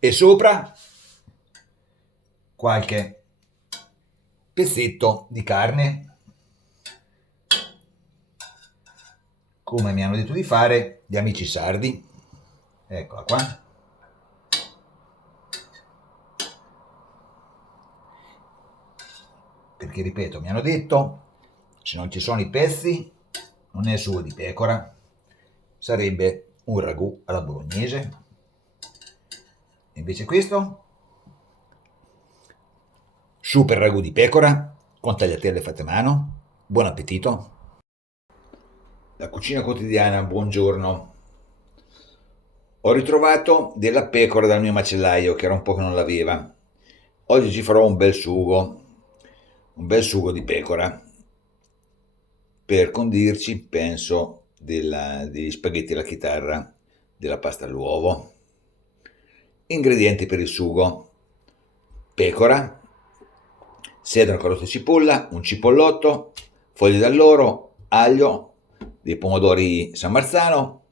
e sopra qualche pezzetto di carne, come mi hanno detto di fare gli amici sardi. Eccola qua. Perché ripeto, mi hanno detto, se non ci sono i pezzi non è sugo di pecora, sarebbe un ragù alla bolognese. Invece questo, super ragù di pecora con tagliatelle fatte a mano. Buon appetito. La cucina quotidiana, buongiorno. Ho ritrovato della pecora dal mio macellaio, che era un po' che non l'aveva. Oggi ci farò un bel sugo di pecora. Per condirci, penso degli spaghetti alla chitarra, della pasta all'uovo. Ingredienti per il sugo: pecora, sedano, carota e cipolla, un cipollotto, foglie d'alloro, aglio, dei pomodori San Marzano,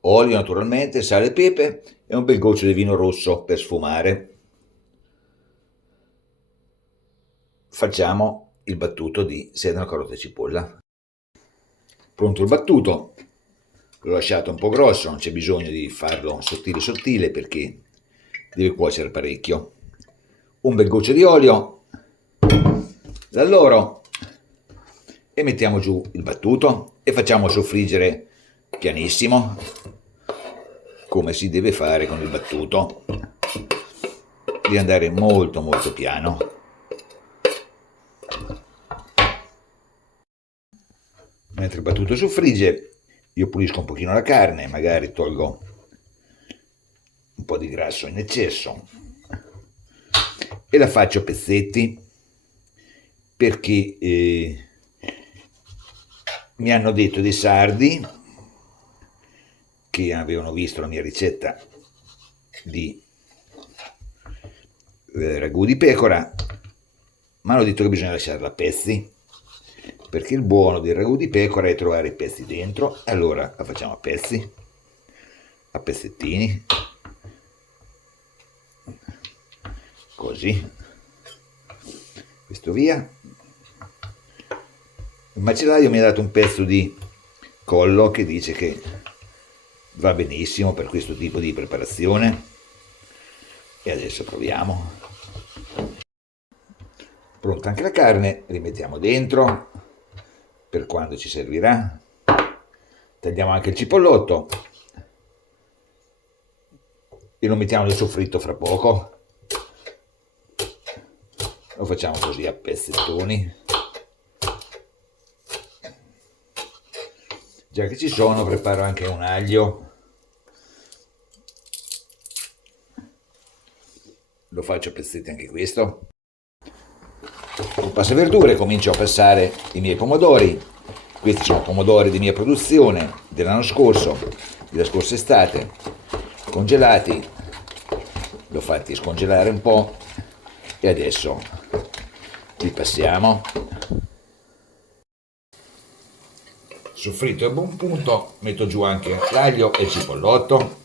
olio naturalmente, sale e pepe e un bel goccio di vino rosso per sfumare. Facciamo il battuto di sedano, carota e cipolla. Pronto il battuto, l'ho lasciato un po' grosso, non c'è bisogno di farlo sottile sottile perché deve cuocere parecchio. Un bel goccio di olio d'alloro e mettiamo giù il battuto e facciamo soffriggere pianissimo, come si deve fare con il battuto. Devi andare molto molto piano. Mentre il battuto soffrigge, io pulisco un pochino la carne, magari tolgo un po' di grasso in eccesso e la faccio a pezzetti perché mi hanno detto dei sardi che avevano visto la mia ricetta di ragù di pecora, mi hanno detto che bisogna lasciarla a pezzi perché il buono del ragù di pecora è trovare i pezzi dentro. Allora la facciamo a pezzi, a pezzettini, così. Questo via. Il macellaio mi ha dato un pezzo di collo che dice che va benissimo per questo tipo di preparazione e adesso proviamo. Pronta anche la carne, rimettiamo dentro per quando ci servirà. Tagliamo anche il cipollotto e lo mettiamo nel soffritto fra poco. Lo facciamo così a pezzettoni. Già che ci sono, preparo anche un aglio. Lo faccio a pezzetti anche questo. Con passaverdure comincio a passare i miei pomodori. Questi sono pomodori di mia produzione dell'anno scorso, della scorsa estate, congelati. L'ho fatti scongelare un po' e adesso li passiamo. Soffritto a buon punto, metto giù anche l'aglio e il cipollotto.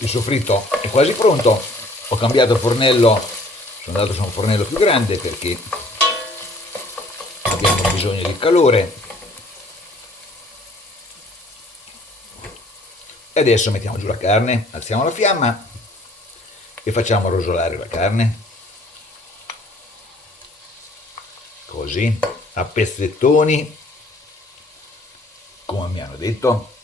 Il soffritto è quasi pronto. Ho cambiato fornello, sono andato su un fornello più grande perché abbiamo bisogno di calore. E adesso mettiamo giù la carne, alziamo la fiamma e facciamo rosolare la carne. Così, a pezzettoni, come mi hanno detto.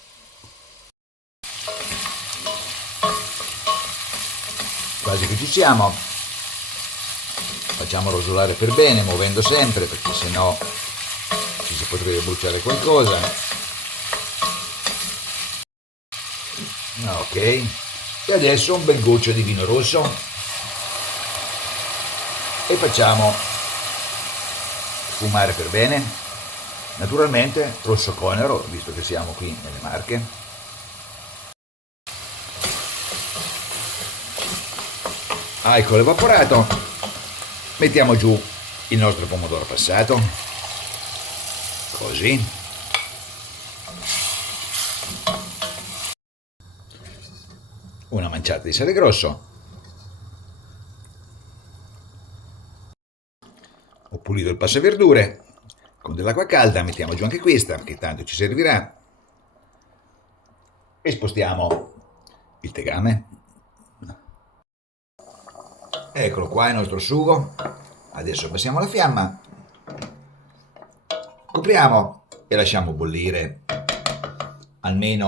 Quasi che ci siamo. Facciamo rosolare per bene, muovendo sempre, perché sennò ci si potrebbe bruciare qualcosa. Ok, e adesso un bel goccio di vino rosso e facciamo sfumare per bene. Naturalmente rosso conero, visto che siamo qui nelle Marche. Alcol evaporato, mettiamo giù il nostro pomodoro passato così. Una manciata di sale grosso. Ho pulito il passaverdure con dell'acqua calda, mettiamo giù anche questa che tanto ci servirà e spostiamo il tegame. Eccolo qua il nostro sugo. Adesso passiamo la fiamma, copriamo e lasciamo bollire almeno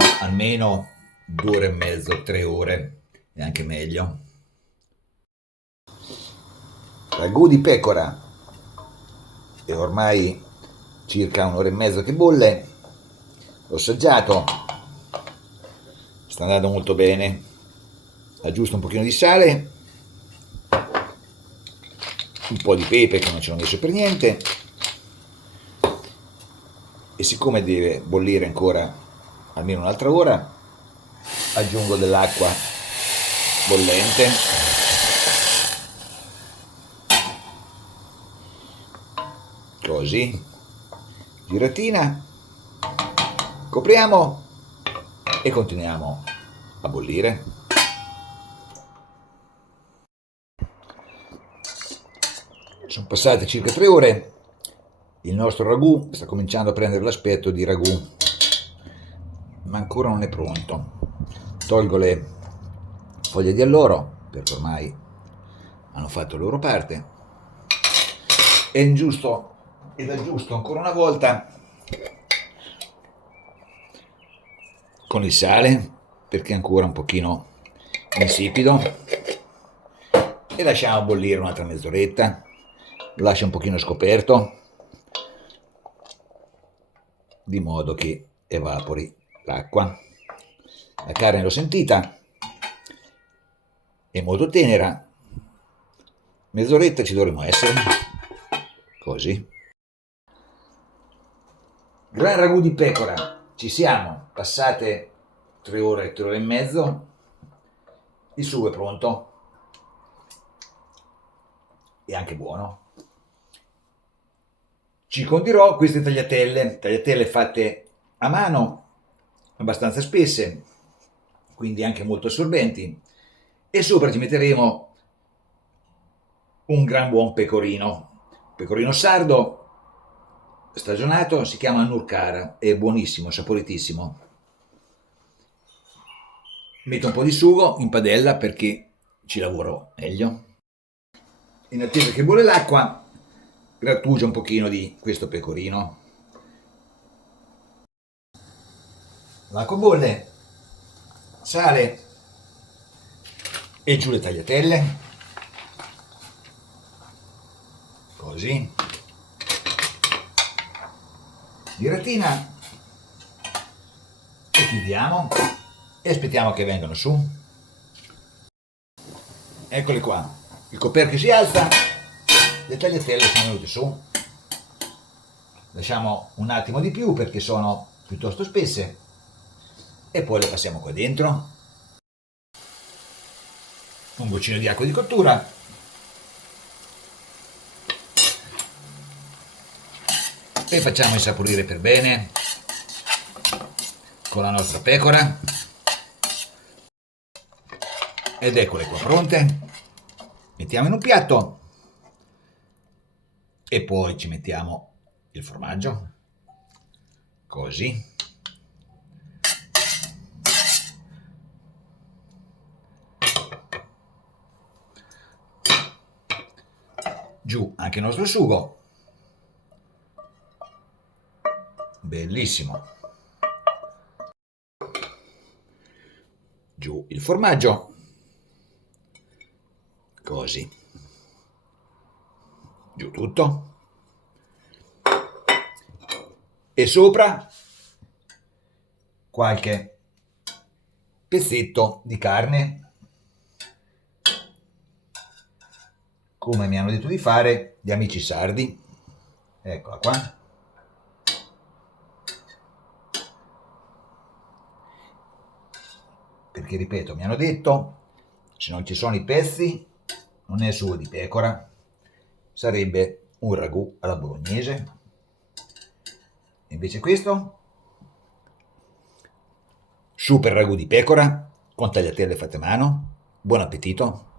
2 ore e mezzo, 3 ore e anche meglio. Ragù di pecora è ormai circa 1 ora e mezzo che bolle. L'ho assaggiato, sta andando molto bene. Aggiusto un pochino di sale, un po' di pepe che non ce l'ho messo per niente, e siccome deve bollire ancora almeno un'altra ora aggiungo dell'acqua bollente, così, giratina, copriamo e continuiamo a bollire. Sono passate circa 3 ore, il nostro ragù sta cominciando a prendere l'aspetto di ragù, ma ancora non è pronto. Tolgo le foglie di alloro perché ormai hanno fatto la loro parte ed aggiusto ancora una volta con il sale perché è ancora un pochino insipido e lasciamo bollire un'altra mezz'oretta. Lo lascio un pochino scoperto di modo che evapori l'acqua. La carne l'ho sentita, è molto tenera, mezz'oretta ci dovremo essere, così. Gran ragù di pecora, ci siamo, passate 3 ore, 3 ore e mezzo, il sugo è pronto, è anche buono. Ci condirò queste tagliatelle fatte a mano, abbastanza spesse, quindi anche molto assorbenti, e sopra ci metteremo un gran buon pecorino sardo, stagionato, si chiama Nurcara, è buonissimo, saporitissimo. Metto un po' di sugo in padella perché ci lavoro meglio. In attesa che bolle l'acqua, grattugio un pochino di questo pecorino. L'acqua bolle, sale e giù le tagliatelle, così, giratina e chiudiamo e aspettiamo che vengano su. Eccole qua, il coperchio si alza, le tagliatelle sono venute su, lasciamo un attimo di più perché sono piuttosto spesse e poi le passiamo qua dentro, un goccino di acqua di cottura e facciamo insaporire per bene con la nostra pecora. Ed eccole qua pronte, mettiamo in un piatto e poi ci mettiamo il formaggio, così. Giù anche il nostro sugo, bellissimo. Giù il formaggio, così. Giù tutto. E sopra qualche pezzetto di carne, come mi hanno detto di fare gli amici sardi. Eccola qua. Perché ripeto, mi hanno detto, se non ci sono i pezzi non è sugo di pecora, sarebbe un ragù alla bolognese. Invece questo, super ragù di pecora con tagliatelle fatte a mano. Buon appetito!